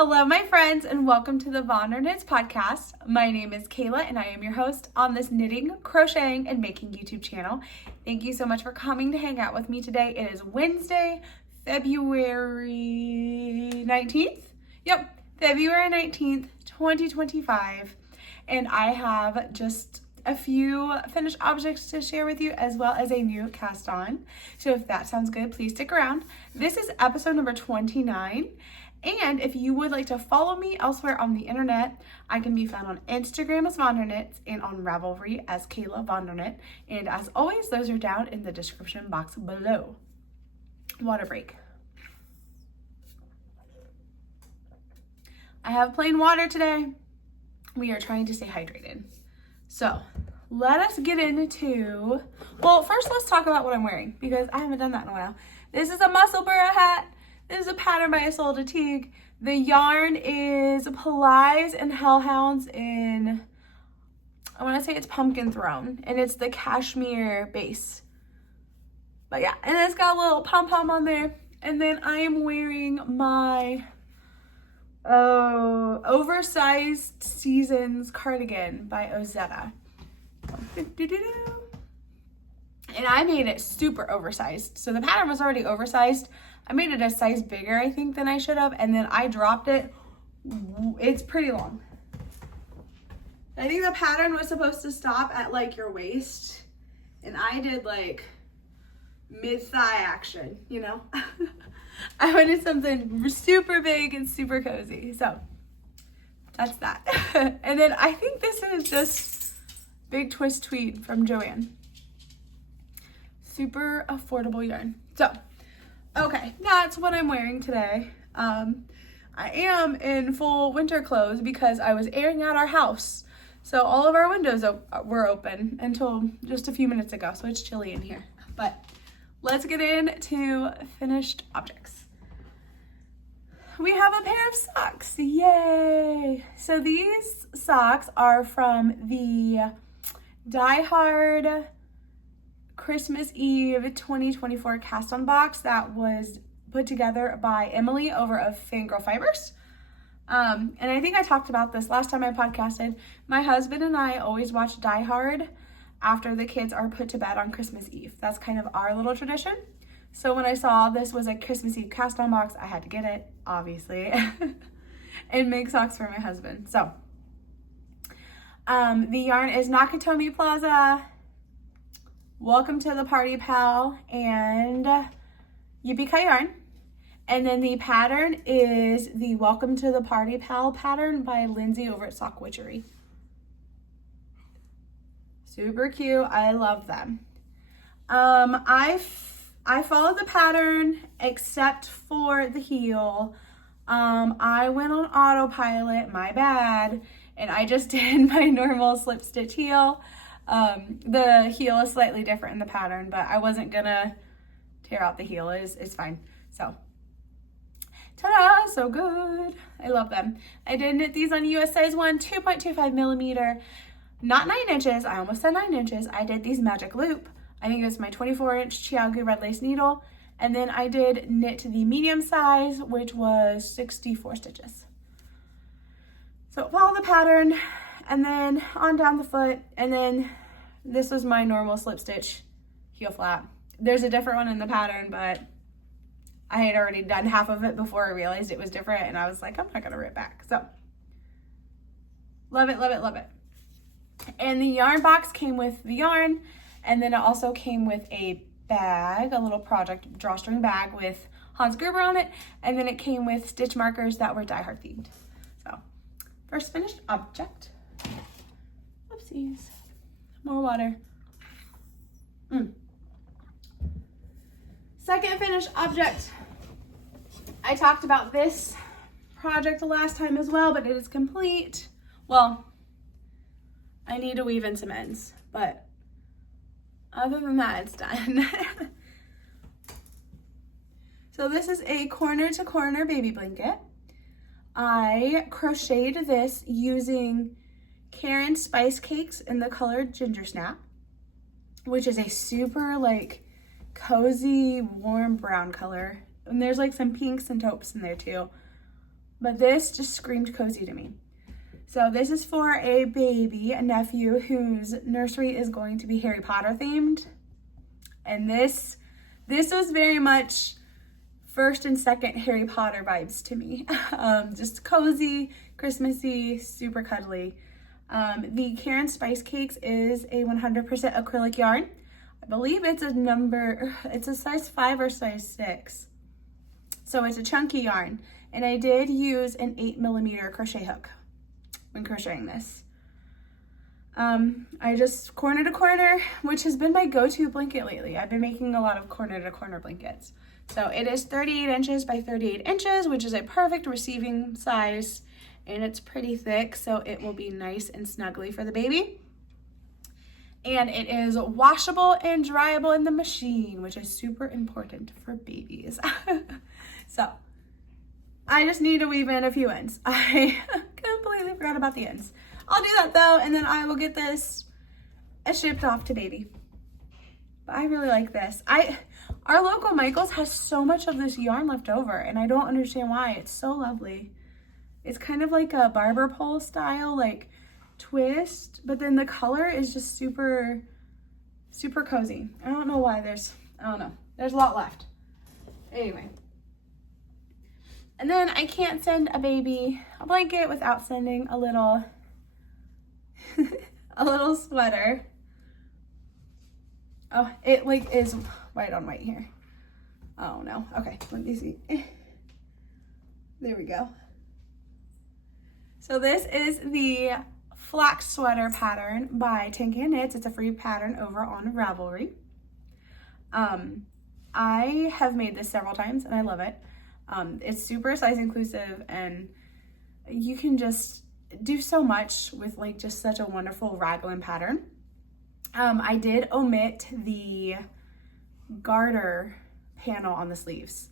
Hello, my friends, and welcome to the VonderKnits podcast. My name is Kayla, and I am your host on this knitting, crocheting, and making YouTube channel. Thank you so much for coming to hang out with me today. It is Wednesday, February 19th. Yep, February 19th, 2025. And I have just a few finished objects to share with you, as well as a new cast on. So if that sounds good, please stick around. This is episode number 29. And if you would like to follow me elsewhere on the internet, I can be found on Instagram as VonderKnits and on Ravelry as Kayla VonderKnit. And as always, those are down in the description box below. Water break. I have plain water today. We are trying to stay hydrated. So let us get into, well, first let's talk about what I'm wearing because I haven't done that in a while. This is a Muscle Burra hat. This is a pattern by Isolde Teague. The yarn is Plies and Hellhounds in, I want to say it's Pumpkin Throne, and it's the cashmere base. But yeah, and it's got a little pom-pom on there. And then I am wearing my oversized Seasons cardigan by Ozetta. And I made it super oversized. So the pattern was already oversized. I made it a size bigger, I think, than I should have. And then I dropped it. It's pretty long. I think the pattern was supposed to stop at like your waist. And I did like mid-thigh action, you know? I wanted something super big and super cozy. So that's that. And then I think this is just Big Twist Tweed from Joann. Super affordable yarn. So, okay, that's what I'm wearing today. I am in full winter clothes because I was airing out our house. So all of our windows were open until just a few minutes ago. So it's chilly in here. But let's get into finished objects. We have a pair of socks. Yay! So these socks are from the Die Hard Christmas Eve 2024 cast on box that was put together by Emily over of Fangirl Fibers. And I think I talked about this last time I podcasted. My husband and I always watch Die Hard after the kids are put to bed on Christmas Eve. That's kind of our little tradition. So when I saw this was a Christmas Eve cast on box, I had to get it, obviously, and make socks for my husband. So the yarn is Nakatomi Plaza, Welcome to the Party Pal, and Yippie-Ki-Yay yarn. And then the pattern is the Welcome to the Party Pal pattern by Lindsay over at Sockwitchery. Super cute. I love them. I followed the pattern except for the heel. I went on autopilot, my bad, and I just did my normal slip stitch heel. The heel is slightly different in the pattern, but I wasn't gonna tear out the heel. It's fine. So, ta-da, so good. I love them. I did knit these on US size 1, 2.25 millimeter, not 9 inches. I almost said 9 inches. I did these magic loop. I think it's my 24-inch Chiagu red lace needle. And then I did knit the medium size, which was 64 stitches. So follow the pattern, and then on down the foot, and then this was my normal slip stitch heel flap. There's a different one in the pattern, but I had already done half of it before I realized it was different, and I was like, I'm not gonna rip back. So love it, love it, love it. And the yarn box came with the yarn, and then it also came with a bag, a little project drawstring bag with Hans Gruber on it, and then it came with stitch markers that were Die Hard themed. So first finished object. Oopsies. More water. Second finished object. I talked about this project the last time as well, but it is complete. Well, I need to weave in some ends, but other than that, it's done. So this is a corner to corner baby blanket. I crocheted this using Caron Spice Cakes in the color Gingersnap, which is a super like cozy warm brown color. And there's like some pinks and taupes in there too. but this just screamed cozy to me. So this is for a baby, a nephew whose nursery is going to be Harry Potter themed. And this was very much first and second Harry Potter vibes to me. Just cozy, Christmassy, super cuddly. The Caron Spice Cakes is a 100% acrylic yarn. I believe it's a size 5 or size 6. So it's a chunky yarn. And I did use an 8mm crochet hook when crocheting this. I just corner to corner, which has been my go-to blanket lately. I've been making a lot of corner to corner blankets. So it is 38 inches by 38 inches, which is a perfect receiving size, and it's pretty thick, so it will be nice and snuggly for the baby. And it is washable and dryable in the machine, which is super important for babies. So I just need to weave in a few ends. I completely forgot about the ends. I'll do that though, and then I will get this shipped off to baby. But I really like this. Our local Michaels has so much of this yarn left over, and I don't understand why. It's so lovely. It's kind of like a barber pole style, like twist, but then the color is just super, super cozy. I don't know why there's a lot left. Anyway. And then I can't send a baby a blanket without sending a little a little sweater. Oh, it like is white on white here. Oh no. Okay, let me see. There we go. So this is the Flax Sweater pattern by Tincan Knits. It's a free pattern over on Ravelry. I have made this several times and I love it. It's super size inclusive, and you can just do so much with like just such a wonderful raglan pattern. I did omit the garter panel on the sleeves.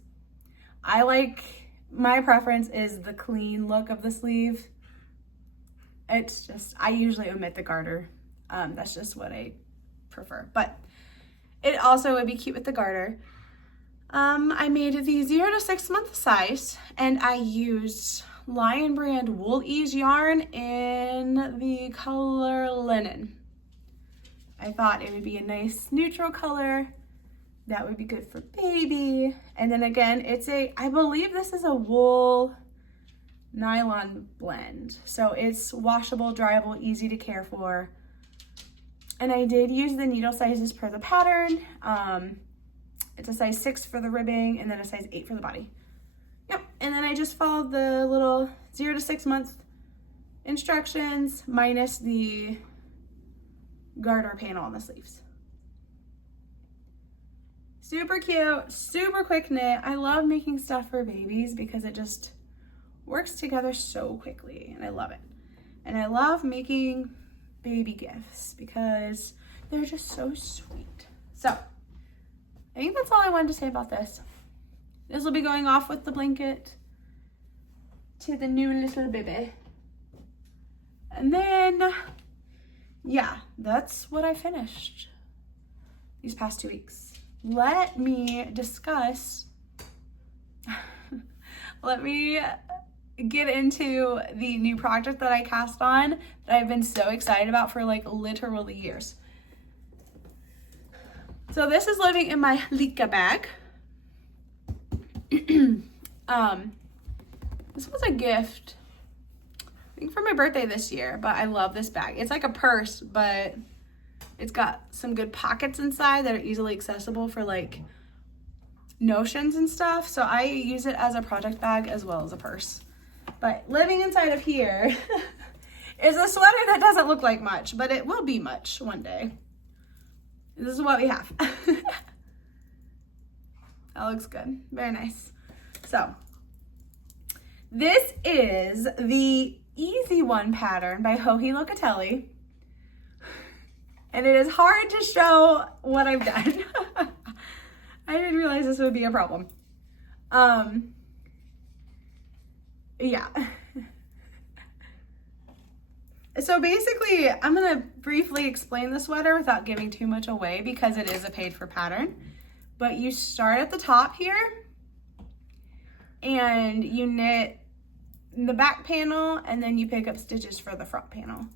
My preference is the clean look of the sleeve. It's just, I usually omit the garter. That's just what I prefer, but it also would be cute with the garter. I made the 0 to 6 month size, and I used Lion Brand Wool Ease yarn in the color Linen. I thought it would be a nice neutral color that would be good for baby. And then again, I believe this is a wool nylon blend. So it's washable, dryable, easy to care for. And I did use the needle sizes per the pattern. It's a size 6 for the ribbing and then a size 8 for the body. Yep, and then I just followed the little 0 to 6 month instructions minus the garter panel on the sleeves. Super cute, super quick knit. I love making stuff for babies because it just works together so quickly, and I love it. And I love making baby gifts because they're just so sweet. So I think that's all I wanted to say about this. This will be going off with the blanket to the new little baby. And then, yeah, that's what I finished these past 2 weeks. Let me discuss, let me get into the new project that I cast on that I've been so excited about for like literally years. So this is living in my Lika bag. This was a gift, I think for my birthday this year, but I love this bag. It's like a purse, but it's got some good pockets inside that are easily accessible for like notions and stuff. So I use it as a project bag as well as a purse. But living inside of here is a sweater that doesn't look like much, but it will be much one day. This is what we have. That looks good. Very nice. So this is the Easy One pattern by Joji Locatelli. And it is hard to show what I've done. I didn't realize this would be a problem. Yeah. So basically, I'm gonna briefly explain the sweater without giving too much away because it is a paid for pattern. But you start at the top here and you knit the back panel, and then you pick up stitches for the front panel.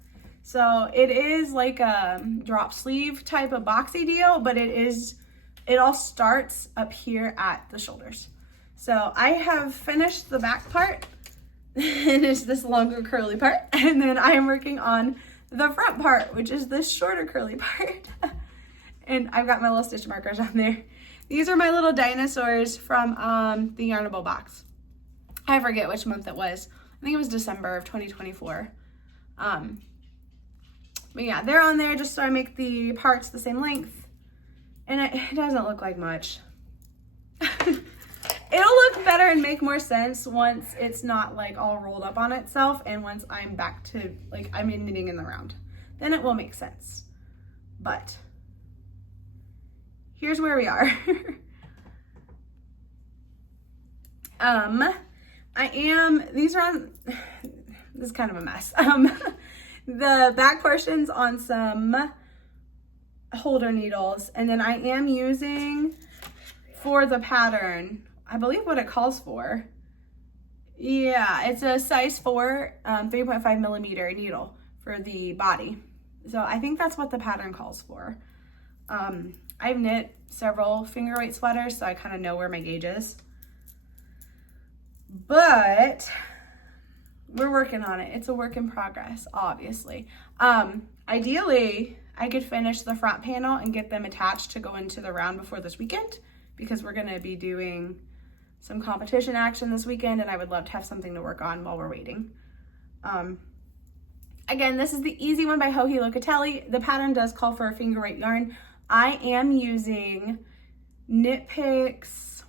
So it is like a drop sleeve type of boxy deal, but it all starts up here at the shoulders. So I have finished the back part, and it's this longer curly part, and then I am working on the front part, which is this shorter curly part. And I've got my little stitch markers on there. These are my little dinosaurs from the Yarnable box. I forget which month it was. I think it was December of 2024. But yeah, they're on there just so I make the parts the same length. And it doesn't look like much. It'll look better and make more sense once it's not like all rolled up on itself, and once I'm back to like I'm knitting in the round. Then it will make sense. But here's where we are. These are on, this is kind of a mess. The back portion's on some holder needles, and then I am using for the pattern, I believe what it calls for. Yeah, it's a size 4, 3.5 millimeter needle for the body. So I think that's what the pattern calls for. I've knit several finger weight sweaters, so I kind of know where my gauge is. But we're working on it. It's a work in progress, obviously. Ideally, I could finish the front panel and get them attached to go into the round before this weekend, because we're gonna be doing some competition action this weekend, and I would love to have something to work on while we're waiting. Again, this is the easy one by Joji Locatelli. The pattern does call for a finger weight yarn. I am using Knitpicks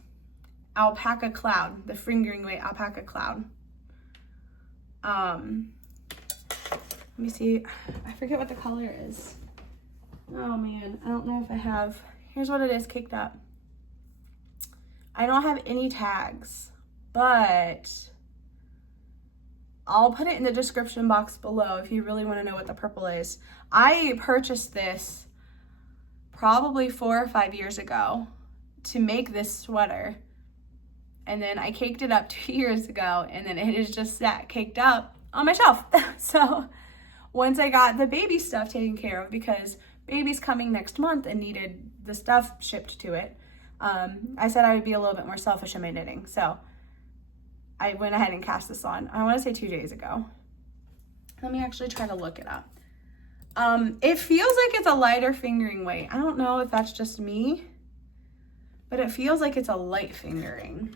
Alpaca Cloud, the fingering weight Alpaca Cloud. Let me see, I forget what the color is. Oh man, I don't know if I have, here's what it is caked up. I don't have any tags, but I'll put it in the description box below if you really want to know what the purple is. I purchased this probably 4 or 5 years ago to make this sweater. And then I caked it up 2 years ago, and then it is just sat caked up on my shelf. So once I got the baby stuff taken care of, because baby's coming next month and needed the stuff shipped to it, I said I would be a little bit more selfish in my knitting. So I went ahead and cast this on, I want to say 2 days ago. Let me actually try to look it up. It feels like it's a lighter fingering weight. I don't know if that's just me, but it feels like it's a light fingering.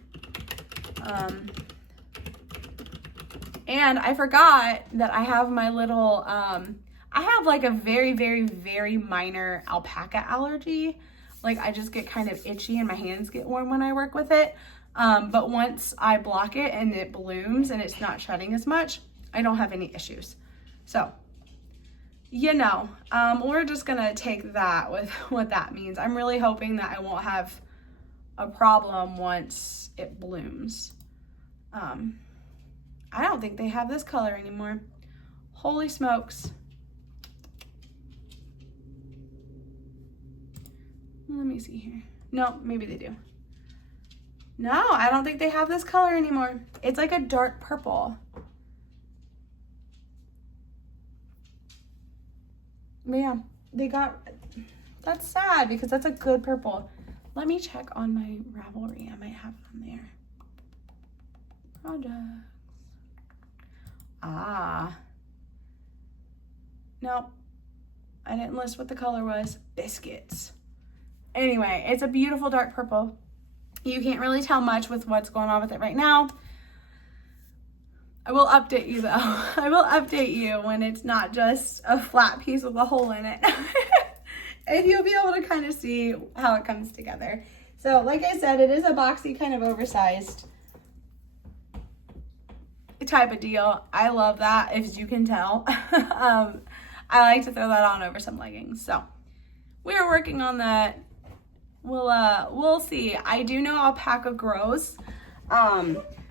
And I forgot that I have my little, I have like a very, very, very minor alpaca allergy. Like I just get kind of itchy and my hands get warm when I work with it. But once I block it and it blooms and it's not shedding as much, I don't have any issues. So, you know, we're just gonna take that with what that means. I'm really hoping that I won't have a problem once it blooms. I don't think they have this color anymore. Holy smokes. Let me see here. No, maybe they do. No, I don't think they have this color anymore. It's like a dark purple. But yeah, they got, that's sad because that's a good purple. Let me check on my Ravelry. I might have it on there. Projects. Ah. Nope. I didn't list what the color was. Biscuits. Anyway, it's a beautiful dark purple. You can't really tell much with what's going on with it right now. I will update you though. I will update you when it's not just a flat piece with a hole in it. And you'll be able to kind of see how it comes together. So like I said, it is a boxy, kind of oversized type of deal. I love that, as you can tell. I like to throw that on over some leggings. So we're working on that. We'll see. I do know alpaca grows.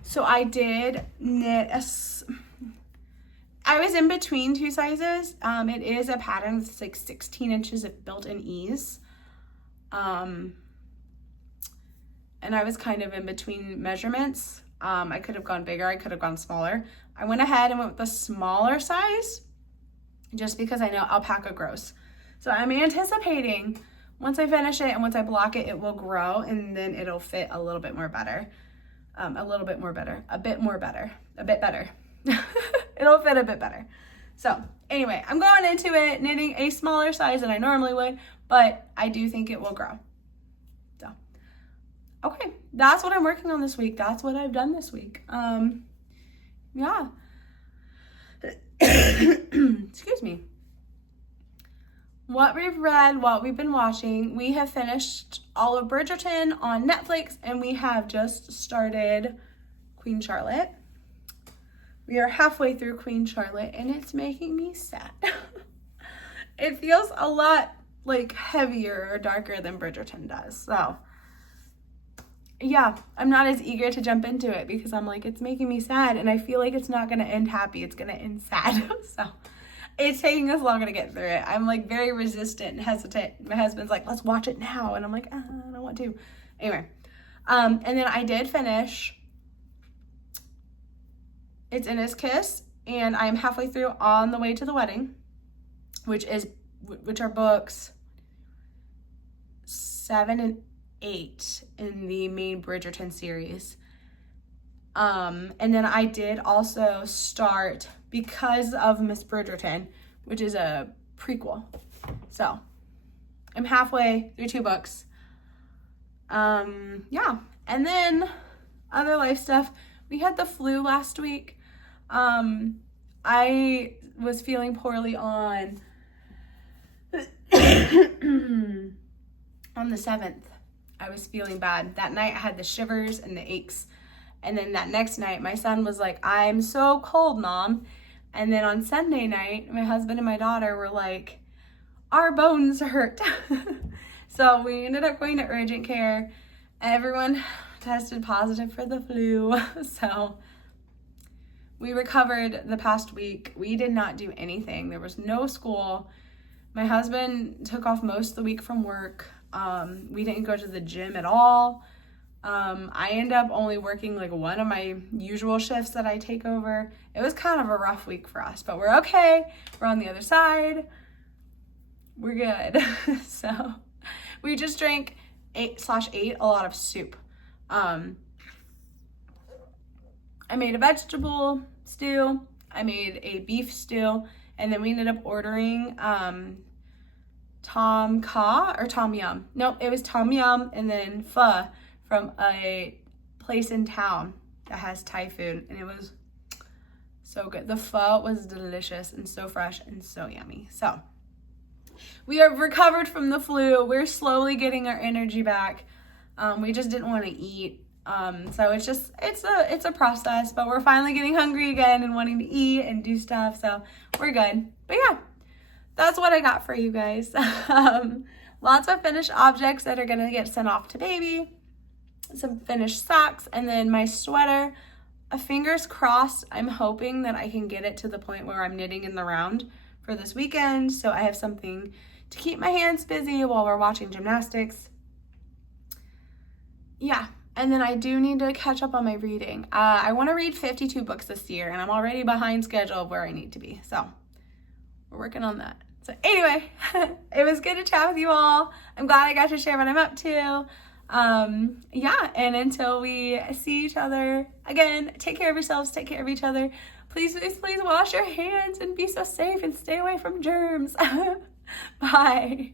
So I did knit I was in between 2 sizes. It is a pattern that's like 16 inches of built-in ease. And I was kind of in between measurements. I could have gone bigger, I could have gone smaller. I went ahead and went with the smaller size just because I know alpaca grows. So I'm anticipating once I finish it and once I block it, it will grow and then it'll fit a little bit more better. A bit better. It'll fit a bit better. So anyway, I'm going into it knitting a smaller size than I normally would, but I do think it will grow. So, okay, that's what I'm working on this week. That's what I've done this week. Yeah. Excuse me. What we've read, what we've been watching, we have finished all of Bridgerton on Netflix, and we have just started Queen Charlotte. We are halfway through Queen Charlotte, and it's making me sad. It feels a lot like heavier or darker than Bridgerton does. So yeah, I'm not as eager to jump into it because I'm like, it's making me sad, and I feel like it's not going to end happy. It's going to end sad. So it's taking us longer to get through it. I'm like very resistant and hesitant. My husband's like, let's watch it now. And I'm like, I don't want to. Anyway, and then I did finish It's in His Kiss, and I'm halfway through On the Way to the Wedding, which are books 7 and 8 in the main Bridgerton series. And then I did also start Because of Miss Bridgerton, which is a prequel. So I'm halfway through 2 books. Yeah. And then other life stuff. We had the flu last week. I was feeling poorly on on the 7th. I was feeling bad. That night I had the shivers and the aches. And then that next night, my son was like, I'm so cold, Mom. And then on Sunday night, my husband and my daughter were like, our bones hurt. So we ended up going to urgent care. Everyone tested positive for the flu. So we recovered the past week. We did not do anything. There was no school. My husband took off most of the week from work. We didn't go to the gym at all. I end up only working like one of my usual shifts that I take over. It was kind of a rough week for us, but we're okay. We're on the other side. We're good. So we just drank ate a lot of soup. I made a vegetable stew. I made a beef stew, and then we ended up ordering Tom Yum. No, it was Tom Yum and then pho from a place in town that has Thai food, and it was so good. The pho was delicious and so fresh and so yummy. So we are recovered from the flu. We're slowly getting our energy back. We just didn't want to eat. So it's a process, but we're finally getting hungry again and wanting to eat and do stuff. So we're good. But yeah, that's what I got for you guys. Lots of finished objects that are going to get sent off to baby. Some finished socks, and then my sweater. Fingers crossed, I'm hoping that I can get it to the point where I'm knitting in the round for this weekend, so I have something to keep my hands busy while we're watching gymnastics. Yeah, and then I do need to catch up on my reading. I want to read 52 books this year, and I'm already behind schedule of where I need to be, so we're working on that. So anyway, it was good to chat with you all. I'm glad I got to share what I'm up to. Yeah, and until we see each other again, take care of yourselves, take care of each other. Please, please, please wash your hands and be so safe and stay away from germs. Bye.